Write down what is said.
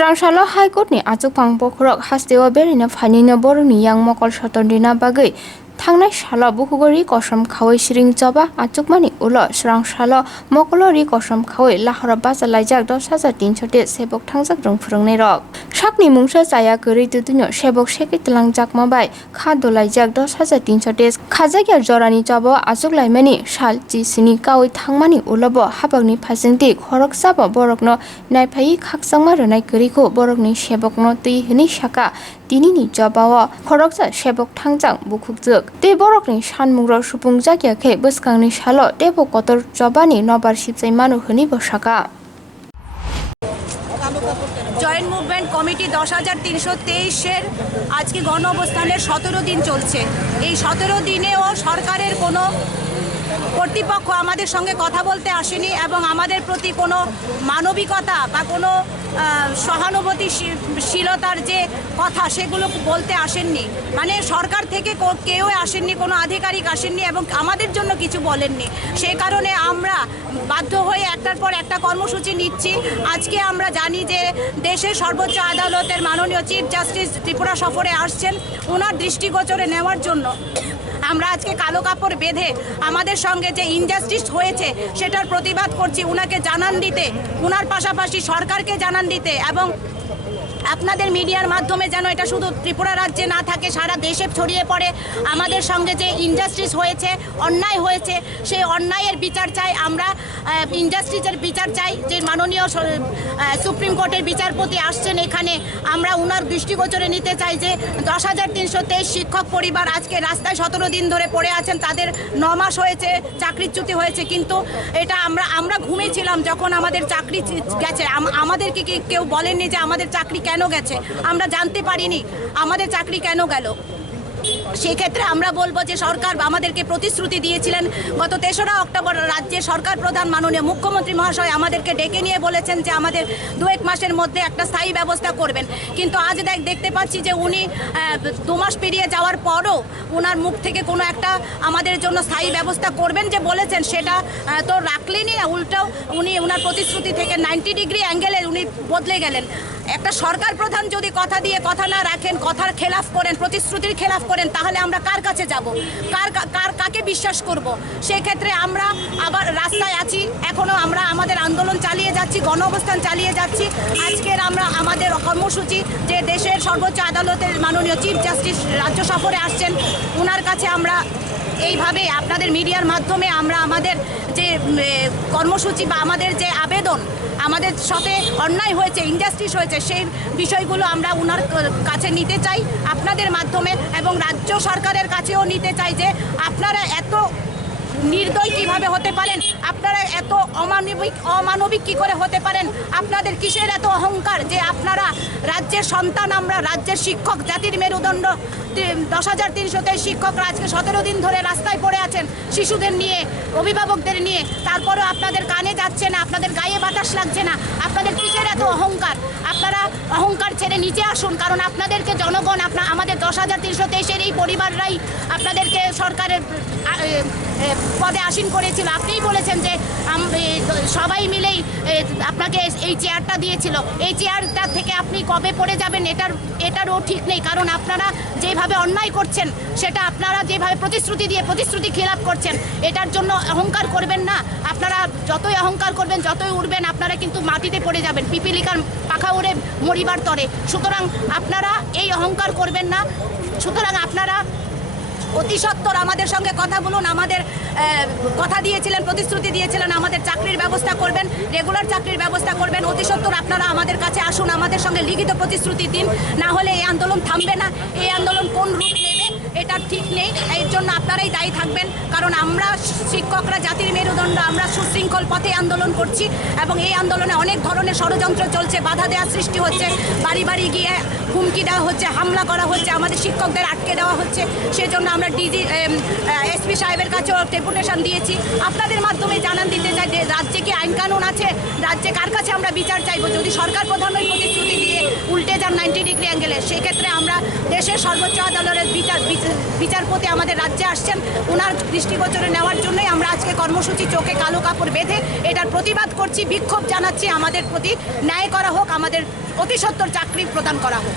Srangsalo High Court ni achuk pangpokrok hastewa berina phanina boroni yang mokol sotondina bagai थांनाय सालाव बुहुगुरि कसम खावै सिरिं जबा आचुकमानि उलो स्रांसालो मकलरि कसम खावै लाहरा बाजा लाइजाक 10,300 सेबक थांजाक रं फुरंनाय रक साकनि मुंसा जाया गरै दुदुनो सेबक सेके तलांजाक माबाय खादो लाइजाक 10,300 खाजागिया जरानि जबा आचुक लाइमानि साल जिसिनि कावै थांमानि उलोबो हाबकनि फासिंति खरक जाबा बरकनो नायफायि खाकसांमा रनाय गरिखौ बरकनि सेबकनो दै हनि साका दिनिनि जबाव खरकजा सेबक थांजाक बुखुकजोक दै बरकनि सानमुंग्र सुपुं जागियाखै बोसकांनि सालो देबो कतर जबानि नबार सिबजाय मानु हनि बसाका জয়েন্ট মুভমেন্ট কমিটি 10,323-এর আজকে গণ অবস্থানের 17 দিন চলছে। এই 17 দিনেও সরকারের কোনো কর্তৃপক্ষ আমাদের সঙ্গে কথা বলতে আসেনি এবং আমাদের প্রতি কোনো মানবিকতা বা কোনো সহানুভূতিশীলতার যে কথা সেগুলো বলতে আসেননি। মানে সরকার থেকে কেউ আসেননি, কোনো আধিকারিক আসেননি এবং আমাদের জন্য কিছু বলেননি। সেই কারণে আমরা বাধ্য হয়ে একটার পর একটা কর্মসূচি নিচ্ছি। আজকে আমরা জানি যে দেশের সর্বোচ্চ আদালতের মাননীয় চিফ জাস্টিস ত্রিপুরা সফরে আসছেন, ওনার দৃষ্টিগোচরে নেওয়ার জন্য আমরা আজকে কালো কাপড় বেঁধে আমাদের সঙ্গে যে ইনজাস্টিস হয়েছে সেটার প্রতিবাদ করছি, ওনাকে জানান দিতে, ওনার পাশাপাশি সরকারকে জানান দিতে এবং আপনাদের মিডিয়ার মাধ্যমে যেন এটা শুধু ত্রিপুরা রাজ্যে না থাকে, সারা দেশে ছড়িয়ে পড়ে। আমাদের সঙ্গে যে ইনজাস্টিস হয়েছে, অন্যায় হয়েছে, সেই অন্যায়ের বিচার চাই আমরা, ইনজাস্টিসের বিচার চাই। যে মাননীয় সুপ্রিম কোর্টের বিচারপতি আসছেন এখানে, আমরা ওনার দৃষ্টিগোচরে নিতে চাই যে 10,323 শিক্ষক পরিবার আজকে রাস্তায় 17 দিন ধরে পড়ে আছেন, তাদের 9 মাস হয়েছে চাকরিচ্যুতি হয়েছে, কিন্তু এটা আমরা ঘুমিয়েছিলাম যখন আমাদের চাকরি গেছে। আমাদেরকে কেউ বলেননি যে আমাদের চাকরি কেন গেছে, আমরা জানতে পারিনি আমাদের চাকরি কেন গেল। সেক্ষেত্রে আমরা বলবো যে সরকার আমাদেরকে প্রতিশ্রুতি দিয়েছিলেন গত 3রা অক্টোবর রাজ্যের সরকার প্রধান মাননীয় মুখ্যমন্ত্রী মহাশয় আমাদেরকে ডেকে নিয়ে বলেছেন যে আমাদের 2-1 মাসের মধ্যে একটা স্থায়ী ব্যবস্থা করবেন, কিন্তু আজ দেখতে পাচ্ছি যে উনি 2 মাস পেরিয়ে যাওয়ার পরও ওনার মুখ থেকে কোনো একটা আমাদের জন্য স্থায়ী ব্যবস্থা করবেন যে বলেছেন সেটা তো রাখলেনই না, উল্টাও উনি ওনার প্রতিশ্রুতি থেকে 90 ডিগ্রি অ্যাঙ্গেলে উনি বদলে গেলেন। একটা সরকার প্রধান যদি কথা দিয়ে কথা না রাখেন, কথার খেলাফ করেন, প্রতিশ্রুতির খেলাফ করেন, তাহলে আমরা কার কাছে যাব, কাকে বিশ্বাস করব? সেক্ষেত্রে আমরা আবার রাস্তায় আছি, এখনও আমরা আমাদের আন্দোলন চালিয়ে যাচ্ছি, গণ অবস্থান চালিয়ে যাচ্ছি। আজকের আমরা আমাদের কর্মসূচি যে দেশের সর্বোচ্চ আদালতের মাননীয় চিফ জাস্টিস রাজ্য সফরে আসছেন, ওনার কাছে আমরা এইভাবে আপনাদের মিডিয়ার মাধ্যমে আমরা আমাদের যে কর্মসূচি বা আমাদের যে আবেদন, আমাদের সাথে অন্যায় হয়েছে, ইনজাস্টিস হয়েছে, সেই বিষয়গুলো আমরা ওনার কাছে নিতে চাই আপনাদের মাধ্যমে এবং রাজ্য সরকারের কাছেও নিতে চাই যে আপনারা এত নির্দয় কিভাবে হতে পারেন, আপনারা এত অমানবিক কি করে হতে পারেন, আপনাদের কিসের এত অহংকার যে আপনারা রাজ্যের সন্তান, আমরা রাজ্যের শিক্ষক, জাতির মেরুদণ্ড 10,323 শিক্ষকরা আজকে 17 দিন ধরে রাস্তায় পড়ে আছেন শিশুদের নিয়ে, অভিভাবকদের নিয়ে, তারপরেও আপনাদের কানে যাচ্ছে না, আপনাদের গায়ে বাতাস লাগছে না, আপনাদের কিসের এত অহংকার? আপনারা অহংকার ছেড়ে নিচে আসুন, কারণ আপনাদেরকে জনগণ আমাদের 10,323-এর এই পরিবাররাই আপনাদেরকে সরকারের পদে আসীন করেছিল। আপনিই বলেছেন যে সবাই মিলেই আপনাকে এই চেয়ারটা দিয়েছিল, এই চেয়ারটা থেকে আপনি কবে পড়ে যাবেন এটারও ঠিক নেই, কারণ আপনারা যেভাবে অন্যায় করছেন, সেটা আপনারা যেভাবে প্রতিশ্রুতি দিয়ে প্রতিশ্রুতি খেলাপ করছেন, এটার জন্য অহংকার করবেন না। আপনারা যতই অহংকার করবেন, যতই উঠবেন, আপনারা কিন্তু মাটিতে পড়ে যাবেন, পিপিলিকার পাখা উড়ে মরিবার তরে। সুতরাং আপনারা এই অহংকার করবেন না। সুতরাং আপনারা অতি সত্বর আমাদের সঙ্গে কথা বলুন, আমাদের কথা দিয়েছিলেন, প্রতিশ্রুতি দিয়েছিলেন আমাদের চাকরির ব্যবস্থা করবেন, রেগুলার চাকরির ব্যবস্থা করবেন। অতি সত্বর আপনারা আমাদের কাছে আসুন, আমাদের সঙ্গে লিখিত প্রতিশ্রুতি দিন, না হলে এই আন্দোলন থামবে না। এই আন্দোলন কোন রূপ নেবে এটা ঠিক নেই, এর জন্য আপনারাই দায়ী থাকবেন, কারণ আমরা শিক্ষকরা জাতির মেরুদণ্ড, আমরা সুশৃঙ্খল পথে আন্দোলন করছি এবং এই আন্দোলনে অনেক ধরনের ষড়যন্ত্র চলছে, বাধা দেওয়ার সৃষ্টি হচ্ছে, বাড়ি বাড়ি গিয়ে হুমকি দেওয়া হচ্ছে, হামলা করা হচ্ছে, আমাদের শিক্ষকদের আটকে দেওয়া হচ্ছে। সেজন্য আমরা এসপি সাহেবের কাছেও ডেপুটেশন দিয়েছি। আপনাদের মাধ্যমে জানান দিতে চাই যে রাজ্যে কি আইন কানুন আছে, রাজ্যে কার কাছে আমরা বিচার চাইবো যদি সরকার প্রধান ওই প্রতিশ্রুতি দিয়ে উল্টে যান 90 ডিগ্রি অ্যাঙ্গেলে। সেক্ষেত্রে আমরা দেশের সর্বোচ্চ আদালতের বিচারপতি আমাদের রাজ্যে আসছেন, ওনার দৃষ্টিগোচরে নেওয়ার জন্যই আমরা আজকে কর্মসূচি চোখে কালো কাপড় বেঁধে এটার প্রতিবাদ করছি, বিক্ষোভ জানাচ্ছি। আমাদের প্রতি ন্যায় করা হোক, আমাদের অতি সত্বর চাকরি প্রদান করা হোক।